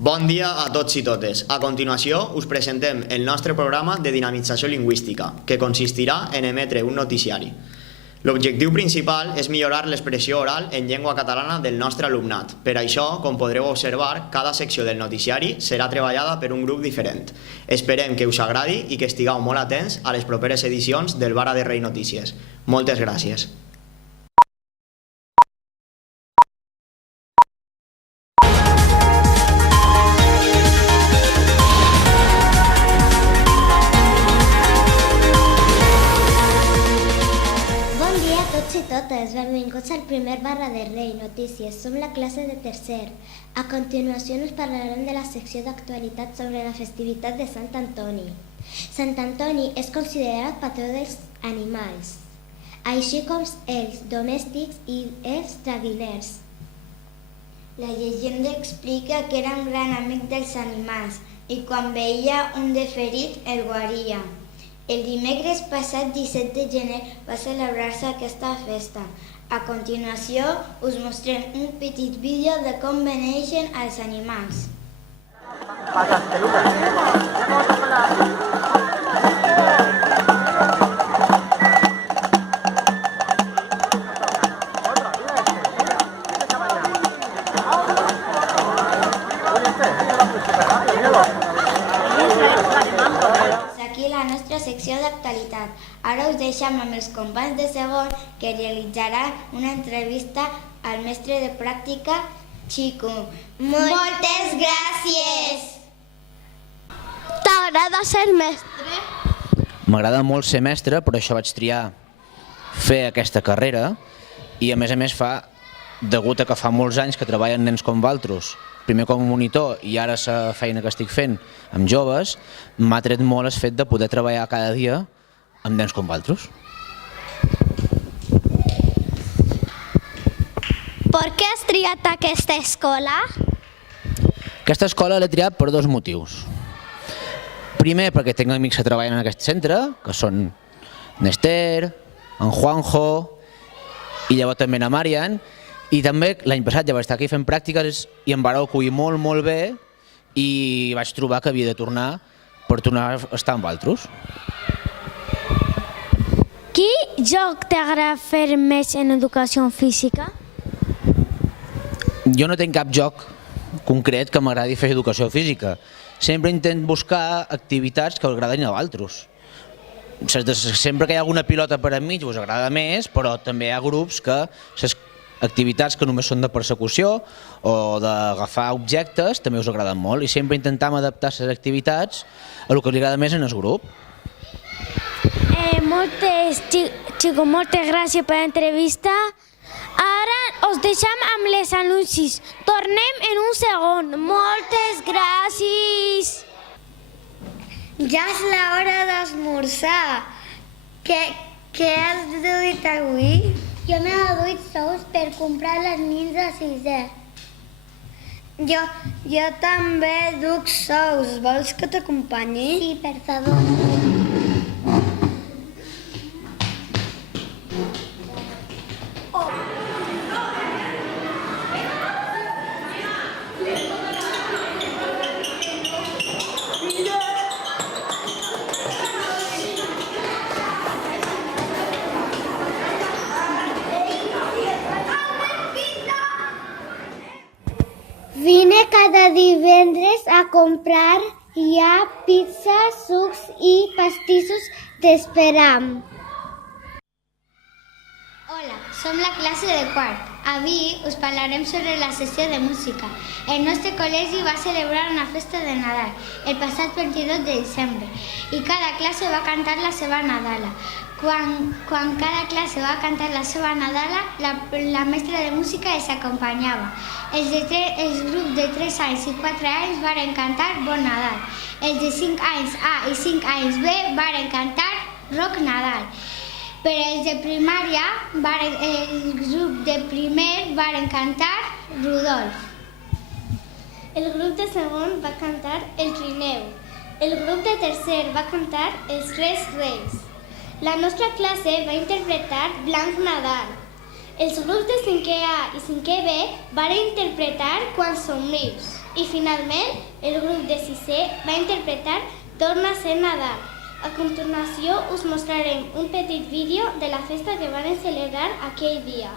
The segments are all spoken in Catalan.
Bon dia a tots i totes. A continuació us presentem el nostre programa de dinamització lingüística, que consistirà en emetre un noticiari. L'objectiu principal és millorar l'expressió oral en llengua catalana del nostre alumnat. Per això, com podreu observar, cada secció del noticiari serà treballada per un grup diferent. Esperem que us agradi i que estigueu molt atents a les properes edicions del Vara de Rei Notícies. Moltes gràcies. Benvinguts al primer Barra de Rei Notícies. Som la classe de tercer. A continuació us parlarem de la secció d'actualitat sobre la festivitat de Sant Antoni. Sant Antoni és considerat patró dels animals, així com els domèstics i els traguiners. La llegenda explica que era un gran amic dels animals i quan veia un de ferit el guaria. El dimecres passat 17 de gener va celebrar-se aquesta festa. A continuació us mostrem un petit vídeo de com beneixen els animals. La nostra secció d'actualitat. Ara us deixem amb els companys de segon que realitzaran una entrevista al mestre de pràctica, Chico. Moltes gràcies! T'agrada ser mestre? M'agrada molt ser mestre, per això vaig triar fer aquesta carrera i a més fa, degut a que fa molts anys que treballen nens com vosaltres, primer com a monitor i ara la feina que estic fent amb joves, m'ha tret molt el fet de poder treballar cada dia amb nens com vosaltres. Per què has triat aquesta escola? Aquesta escola l'he triat per dos motius. Primer, perquè tinc amics que treballen en aquest centre, que són n'Ester, en Juanjo i llavors també na Marian. I també l'any passat ja vaig estar aquí fent pràctiques i em vareu acollir molt bé i vaig trobar que havia de tornar per tornar a estar amb vosaltres. Quin joc t'agrada fer més en educació física? Jo no tinc cap joc concret que m'agradi fer educació física. Sempre intento buscar activitats que agradin a vosaltres. Sempre que hi ha alguna pilota per enmig us agrada més, però també hi ha grups que activitats que només són de persecució o d'agafar objectes també us agraden molt i sempre intentem adaptar les activitats a el que li agrada més en el grup. Chico, moltes gràcies per l'entrevista. Ara us deixem amb les anuncis. Tornem en un segon. Moltes gràcies. Ja és l'hora d'esmorzar. Què has duit avui? Jo m'he duit sous per comprar les nins de sisè. Jo també duc sous. Vols que t'acompanyi? Sí, per favor. Vine cada divendres a comprar. Hi ha pizza, sucs i pastissos. T'esperam. Hola, som la classe de quart. Avui us parlarem sobre la sessió de música. El nostre col·legi va celebrar una festa de Nadal el passat 22 de desembre i cada classe va cantar la seva Nadala. Quan cada classe va cantar la seva Nadala, la mestra de música els acompanyava. Els grups de 3 anys i 4 anys varen cantar Bon Nadal. Els de 5 anys A i 5 anys B varen cantar Rock Nadal. Per els de primària, el grup de primer varen cantar Rudolf. El grup de segon va cantar El Trineu. El grup de tercer va cantar Els Tres Reis. La nostra classe va interpretar Blanc Nadal. Els grups de 5è A i 5è B van interpretar Quan somrius. I finalment, el grup de 6è va interpretar Torna a ser Nadal. A continuació us mostrarem un petit vídeo de la festa que van celebrar aquell dia.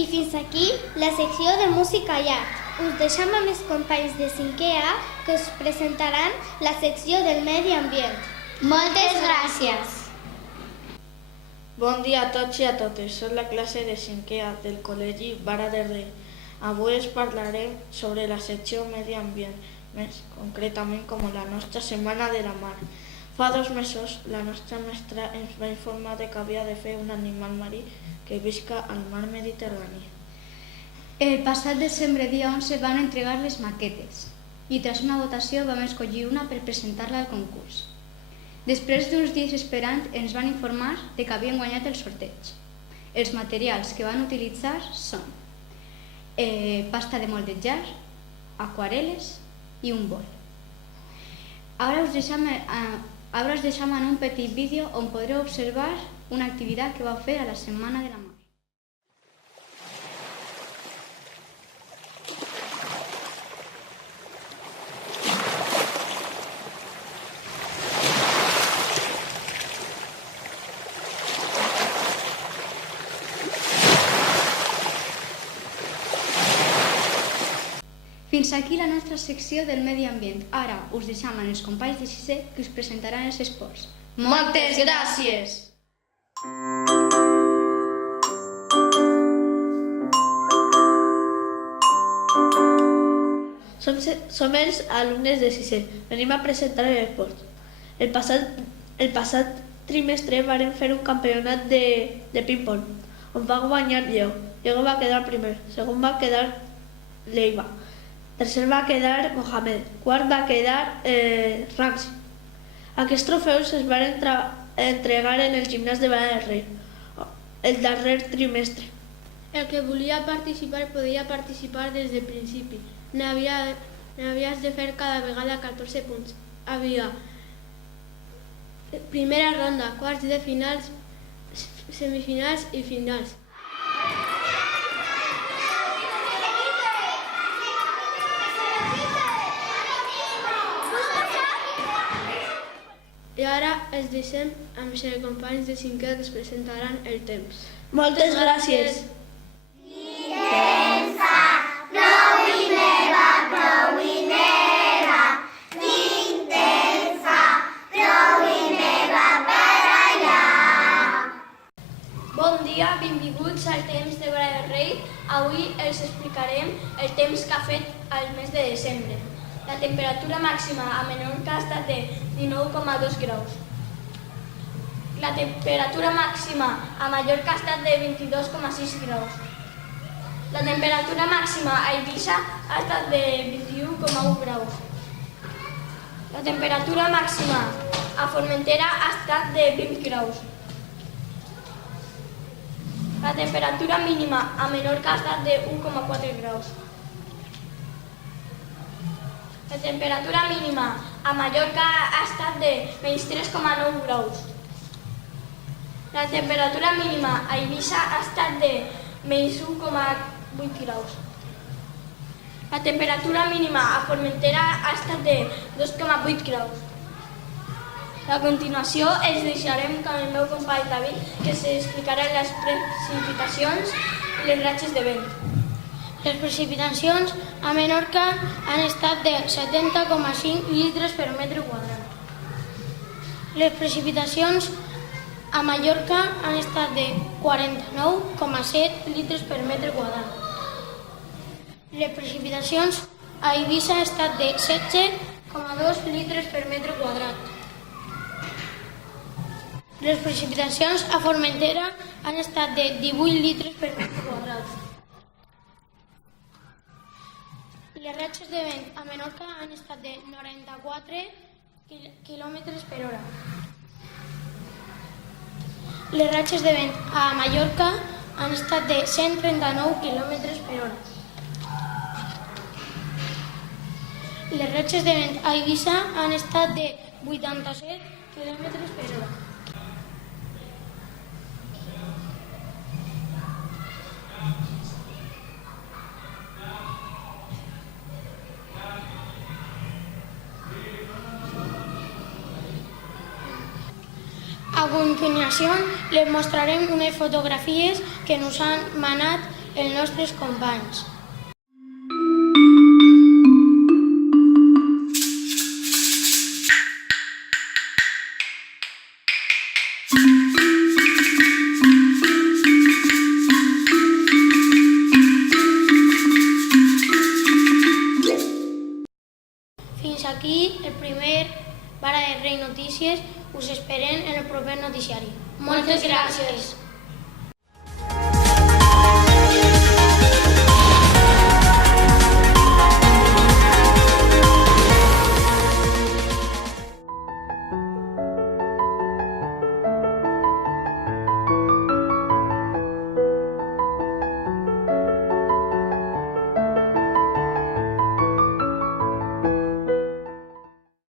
I fins aquí la secció de música i art. Us deixem amb els companys de 5è A que us presentaran la secció del medi ambient. Moltes gràcies! Bon dia a tots i a totes. Soc la classe de 5è A del Col·legi Vara de Rei. Avui us parlarem sobre la secció medi ambient, més concretament com la nostra Setmana de la Mar. Fa 2 mesos, la nostra mestra ens va informar que havia de fer un animal marí que visca al mar Mediterrani. El passat desembre, dia 11, van entregar les maquetes i tras una votació vam escollir una per presentar-la al concurs. Després d'uns dies esperant, ens van informar que havien guanyat el sorteig. Els materials que van utilitzar són pasta de moldejar, aquarel·les i un bol. Ara us deixem en un petit vídeo on podreu observar una activitat que vau fer a la Setmana de la Mar. Fins aquí la nostra secció del medi ambient. Ara us deixem amb els companys de 6è que us presentaran els esports. Moltes gràcies! Som els alumnes de 6è. Venim a presentar l'esport. El passat trimestre vàrem fer un campionat de ping-pong, on va guanyar Lleó. Lleó va quedar primer, segon va quedar Leiva, tercer va quedar Mohamed, quart va quedar Ramsey. Aquests trofeus es van entregar en el gimnàs de Vara del Rei el darrer trimestre. El que volia participar podia participar des del principi. N'havies de fer cada vegada 14 punts. Havia primera ronda, quarts de finals, semifinals i finals. I ara els deixem amb els companys de 5è que es presentaran el temps. Moltes gràcies! Bon dia, benvinguts al temps de Vara del Rei. Avui els explicarem el temps que ha fet al mes de desembre. La temperatura màxima a Menorca ha estat de 19,2 graus. La temperatura màxima a Mallorca ha estat de 22,6 graus. La temperatura màxima a Eivissa ha estat de 21,1 graus. La temperatura màxima a Formentera ha estat de 20 graus. La temperatura mínima a Menorca ha estat de 1,4 graus. La temperatura mínima a Mallorca ha estat de menys 3,9 graus. La temperatura mínima a Eivissa ha estat de menys 1,8 graus. La temperatura mínima a Formentera ha estat de 2,8 graus. A continuació, els deixarem amb el meu company David, que s'explicarà les precipitacions i les ratxes de vent. Les precipitacions a Menorca han estat de 70,5 litres per metre quadrat. Les precipitacions a Mallorca han estat de 49,7 litres per metre quadrat. Les precipitacions a Eivissa han estat de 16,2 litres per metre quadrat. Les precipitacions a Formentera han estat de 18 litres per metre quadrat. Les ratxes de vent a Menorca han estat de 94 km per hora. Les ratxes de vent a Mallorca han estat de 139 km per hora. Les ratxes de vent a Eivissa han estat de 87 km per hora. A continuació, les mostrarem unes fotografies que ens han manat els nostres companys. Fins aquí el primer Vara de Rei Notícies. Us esperem en el proper noticiari. Moltes gràcies.